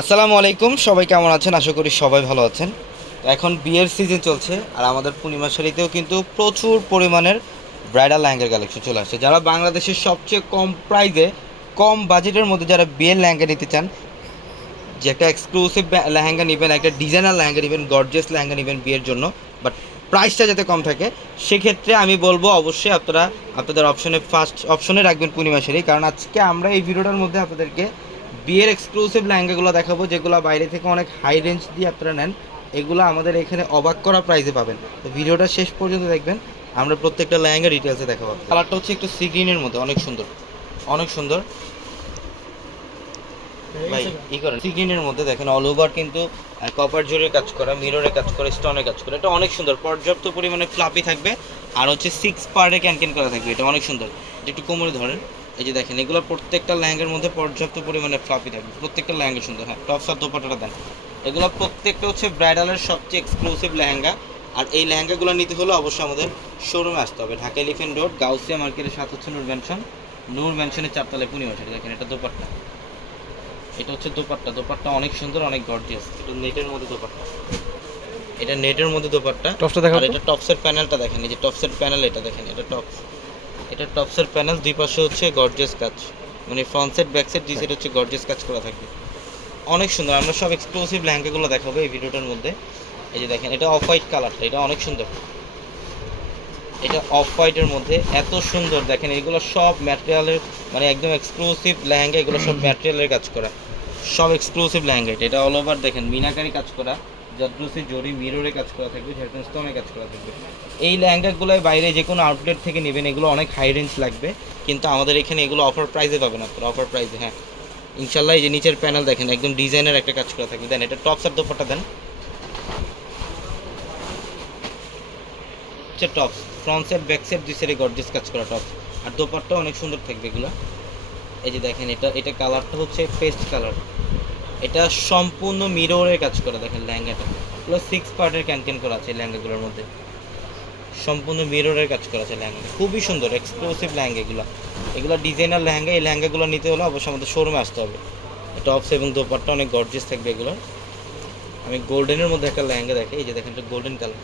আসসালামু আলাইকুম, সবাই কেমন আছেন? আশা করি সবাই ভালো আছেন। এখন বিয়ের সিজন চলছে, আর আমাদের পূর্ণিমা শাড়িতেও কিন্তু প্রচুর পরিমাণের ব্রাইডাল লেহেঙ্গার কালেকশন চলে আসছে। যারা বাংলাদেশের সবচেয়ে কম প্রাইজে কম বাজেটের মধ্যে যারা বিয়ের লেহেঙ্গা নিতে চান, যে একটা এক্সক্লুসিভ লেহেঙ্গা নেবেন, একটা ডিজাইনার লেহেঙ্গা নেবেন গর্জিয়াস লেহেঙ্গা নেবেন বিয়ের জন্য বাট প্রাইসটা যাতে কম থাকে, সেক্ষেত্রে আমি বলব অবশ্যই আপনারা, আপনাদের অপশনে ফার্স্ট অপশনে রাখবেন পূর্ণিমা শাড়ি। কারণ আজকে আমরা এই ভিডিওটার মধ্যে আপনাদেরকে বিয়ের এক্সক্লুসিভ লেহেঙ্গাগুলো দেখাবো যেগুলো বাইরে থেকে অনেক হাই রেঞ্জ দিয়ে আপনারা নেন। এগুলো আমাদের এখানে অবাক করা প্রাইসে পাবেন। তো ভিডিওটা শেষ পর্যন্ত দেখবেন আমরা প্রত্যেকটা লেহেঙ্গা ডিটেলসে দেখাবো। কালারটা হচ্ছে একটু সি গ্রিনের মধ্যে অনেক সুন্দর অনেক সুন্দর। ভাই ই করেন? সি গ্রিনের মধ্যে দেখেন অল ওভার কিন্তু কপার জোরের কাজ করা মিররের কাজ করা কাজ করা এটা অনেক সুন্দর। পর্যাপ্ত পরিমাণে ফ্লাপি থাকবে আর হচ্ছে সিক্স ক্যানকেন করা থাকবে এটা অনেক সুন্দর। এটা একটু কোমরে ধরেন। এই যে দেখেন এগুলো প্রত্যেকটা ল্যাঙ্গের মধ্যে পর্যাপ্ত পরিমাণে ফ্লাপি থাকবে। প্রত্যেকটা ল্যাঙ্গে সুন্দর হ্যাঁ টপস আর দোপাটাটা দেন। এগুলো প্রত্যেকটা হচ্ছে ব্রাইডালের সবচেয়ে এক্সক্লুসিভ লেহেঙ্গা। আর এই লেহেঙ্গাগুলো নিতে হলে অবশ্যই আমাদের শোরুমে আসতে হবে। ঢাকা এলিফেন্ট রোড গাউসিয়া মার্কেটের সাথে হচ্ছে নূর ম্যানশন নূর ম্যানশনের চারতলায় পূর্ণিমা শাড়ি দেখেন এটা দোপাট্টা। এটা হচ্ছে দোপাট্টা। দোপাট্টা অনেক সুন্দর অনেক গর্জিয়াস এটা নেটের মধ্যে দোপাট্টা। এটা নেটের মধ্যে দোপাট্টা। টপসটা দেখেন। এটা টপসের প্যানেলটা দেখেন এই যে টপসের প্যানেল এটা দেখেন এটা টপস এটা টপসের প্যানেল, দুই পাশে হচ্ছে গর্জিয়াস কাজ। মানে ফ্রন্ট সেট ব্যাক সেট দুই সাইড হচ্ছে গর্জিয়াস কাজ করা থাকবে অনেক সুন্দর, আমরা সব এক্সক্লুসিভ লেহেঙ্গাগুলো দেখাবো এই ভিডিওটার মধ্যে। এই যে দেখেন, এটা অফ হোয়াইট কালারটা এটা অনেক সুন্দর। এটা অফ হোয়াইটের মধ্যে এত সুন্দর, দেখেন এগুলো সব ম্যাটেরিয়ালের মানে একদম এক্সক্লুসিভ লেহেঙ্গা, এগুলো সব ম্যাটেরিয়ালের কাজ করা। সব এক্সক্লুসিভ লেহেঙ্গা এটা। অল ওভার দেখেন, মিনাকারি কাজ করা। জাদ্রুসি জরি মিররে কাজ করা থাকবে ঝাড়খণ্ড স্টোনে কাজ করা থাকবে। এই লেহেঙ্গাগুলো বাইরে যে কোনো আউটলেট থেকে নেবেন, এগুলো অনেক হাই রেঞ্জ লাগবে, কিন্তু আমাদের এখানে এগুলো অফার প্রাইসে পাবেন আপনারা অফার প্রাইসে হ্যাঁ। ইনশাল্লাহ এই যে নিচের প্যানেল দেখেন, একদম ডিজাইনের একটা কাজ করা থাকবে। দেন, এটা টপস আর দোপাটা দেন। হচ্ছে tops front set back set দুই সাইডে গর্জিয়াস কাজ করা টপস আর দোপাট্টা অনেক সুন্দর থাকবে এগুলো। এই যে দেখেন, এটা এটা কালারটা হচ্ছে পেস্ট কালার এটা সম্পূর্ণ মিররের কাজ করা, দেখেন লেহেঙ্গাটা। এগুলো সিক্স পার্টের ক্যানকেন করা আছে এই লেহেঙ্গাগুলোর মধ্যে। সম্পূর্ণ মিররের কাজ করা আছে লেহেঙ্গা। খুবই সুন্দর এক্সক্লুসিভ লেহেঙ্গা এগুলো। এগুলো ডিজাইনার লেহেঙ্গা, এই ল্যাঙ্গাগুলো নিতে হলে অবশ্যই আমাদের শোরুমে আসতে হবে। টপস এবং দোপাট্টা অনেক গর্জিয়াস থাকবে এগুলো। আমি গোল্ডেনের মধ্যে একটা লেহেঙ্গা দেখে, এই যে দেখেন এটা গোল্ডেন কালার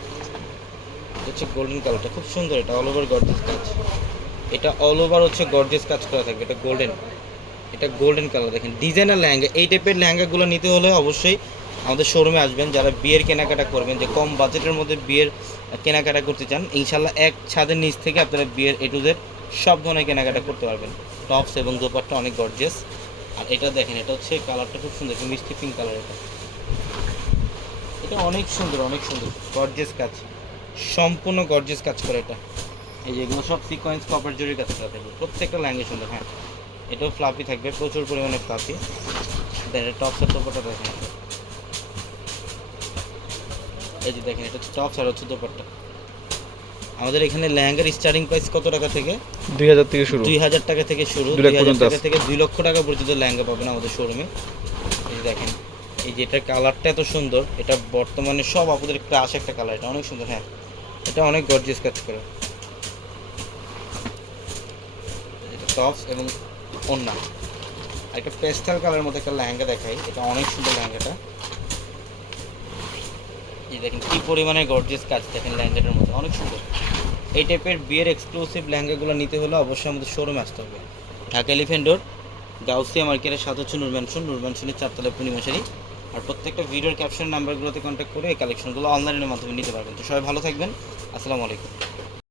এটা হচ্ছে গোল্ডেন কালারটা খুব সুন্দর, এটা অল ওভার গর্জিয়াস কাজ। এটা অল ওভার হচ্ছে গর্জিয়াস কাজ করা থাকবে, এটা গোল্ডেন এটা গোল্ডেন কালার দেখেন ডিজাইনার লেহেঙ্গা, এই টাইপের লেহেঙ্গাগুলো নিতে হলে অবশ্যই আমাদের শোরুমে আসবেন, যারা বিয়ের কেনাকাটা করবেন, যে কম বাজেটের মধ্যে বিয়ের কেনাকাটা করতে চান ইনশাল্লাহ এক ছাদের নিচ থেকে আপনারা বিয়ের এ টু জেড সব ধরনের কেনাকাটা করতে পারবেন। টপস এবং দোপাট্টা অনেক গর্জিয়াস আর এটা দেখেন, এটা হচ্ছে কালারটা খুব সুন্দর মিষ্টি পিঙ্ক কালার এটা। এটা অনেক সুন্দর অনেক সুন্দর গর্জিয়াস কাজ। সম্পূর্ণ গর্জিয়াস কাজ করে এটা। এই যে এগুলো সব সিকোয়েন্স কপার জরির কাজ করা থাকবে প্রত্যেকটা ল্যাঙ্গুয়েজ সুন্দর হ্যাঁ। এটাও ফ্লাফি থাকবে প্রচুর পরিমাণে fluffy then top set dupatta দেখেন। এই যে দেখেন এটা টপস আর হচ্ছে দোপাট্টা। আমাদের এখানে লেহেঙ্গার স্টার্টিং প্রাইস কত টাকা থেকে? দুই হাজার থেকে শুরু। দুই হাজার টাকা থেকে শুরু। দুই হাজার টাকা থেকে দুই লক্ষ টাকা পর্যন্ত লেহেঙ্গা পাবেন আমাদের শোরুমে এই দেখেন এই যে এটার কালারটা এত সুন্দর এটা বর্তমানে সব আপনাদের ক্রাশ একটা কালার এটা অনেক সুন্দর হ্যাঁ। এটা অনেক গর্জিয়াস কাজ করে। এটা টপস এবং ওন্না আর একটা পেস্টাল কালারের মধ্যে একটা লেহেঙ্গা দেখাই। এটা অনেক সুন্দর লেহেঙ্গাটা। এই দেখেন, কি পরিমাণে গর্জিয়াস কাজ দেখেন লেহেঙ্গাটার মধ্যে। অনেক সুন্দর। এই টাইপের বিয়ের এক্সক্লুসিভ লেহেঙ্গাগুলো নিতে হলে অবশ্যই আমাদের শোরুমে আসতে হবে। ঢাকা এলিফেন্ট রোড গাউসিয়া মার্কেটের সাথে হচ্ছে নূর ম্যানশন নূর ম্যানশনের চারতলা পূর্ণিমাশারি আর প্রত্যেকটা ভিডিওর ক্যাপশন নাম্বারগুলোতে কন্ট্যাক্ট করে এই কালেকশনগুলো অনলাইনের মাধ্যমে নিতে পারবেন। তো সবাই ভালো থাকবেন। আসসালামু আলাইকুম।